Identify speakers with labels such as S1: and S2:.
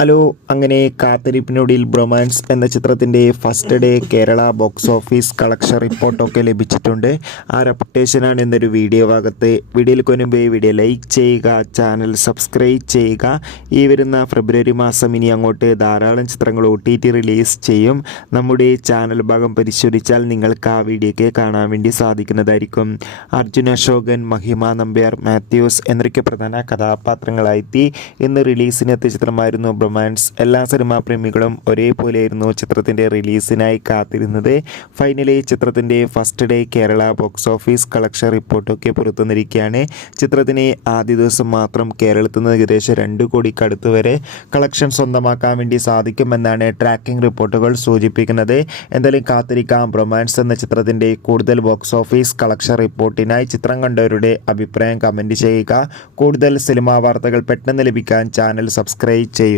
S1: Hello അങ്ങനെ കാത്തിരിപ്പിനൊടിയിൽ bromance എന്ന ചിത്രത്തിന്റെ first day Kerala box office collection റിപ്പോർട്ടൊക്കെ ലഭിച്ചിട്ടുണ്ട്. ആ റെപ്പുട്ടേഷനാണ് ഇന്നൊരു വീഡിയോ ഭാഗത്ത്. വീഡിയോയിൽ കൊനുമ്പേ വീഡിയോ ലൈക്ക് ചെയ്യുക ചാനൽ സബ്സ്ക്രൈബ് ചെയ്യുക. ഈ വരുന്ന ഫെബ്രുവരി മാസം ഇനി അങ്ങോട്ട് ധാരാളം ചിത്രങ്ങൾ ഒ ടി ടി റിലീസ് ചെയ്യും. നമ്മുടെ ചാനൽ ഭാഗം പരിശോധിച്ചാൽ നിങ്ങൾക്ക് ആ വീഡിയോയ്ക്ക് കാണാൻ വേണ്ടി സാധിക്കുന്നതായിരിക്കും. അർജുൻ അശോകൻ മഹിമ നമ്പ്യാർ മാത്യൂസ് എന്നൊക്കെ പ്രധാന കഥാപാത്രങ്ങളായിത്തി ഇന്ന് റിലീസിനെത്തിയ ചിത്രമായിരുന്നു ബ്രൊമാൻസ് എല്ലാ സിനിമാ പ്രേമികളും ഒരേപോലെയായിരുന്നു ചിത്രത്തിന്റെ റിലീസിനായി കാത്തിരുന്നത്. ഫൈനലി ചിത്രത്തിന്റെ first day Kerala box office collection റിപ്പോർട്ടൊക്കെ പുറത്തുനിന്നിരിക്കുകയാണ് ചിത്രത്തിന് ആദ്യ ദിവസം മാത്രം കേരളത്തിൽ നിന്ന് ഏകദേശം രണ്ട് കോടിക്കടുത്ത് വരെ കളക്ഷൻ സ്വന്തമാക്കാൻ വേണ്ടി സാധിക്കുമെന്നാണ് ട്രാക്കിംഗ് റിപ്പോർട്ടുകൾ സൂചിപ്പിക്കുന്നത്. എന്തായാലും കാത്തിരിക്കാം. റൊമാൻസ് എന്ന ചിത്രത്തിന്റെ കൂടുതൽ ബോക്സ് ഓഫീസ് കളക്ഷൻ റിപ്പോർട്ടിനായി ചിത്രം കണ്ടവരുടെ അഭിപ്രായം കമന്റ് ചെയ്യുക. കൂടുതൽ സിനിമാ വാർത്തകൾ പെട്ടെന്ന് ലഭിക്കാൻ ചാനൽ സബ്സ്ക്രൈബ് ചെയ്യും.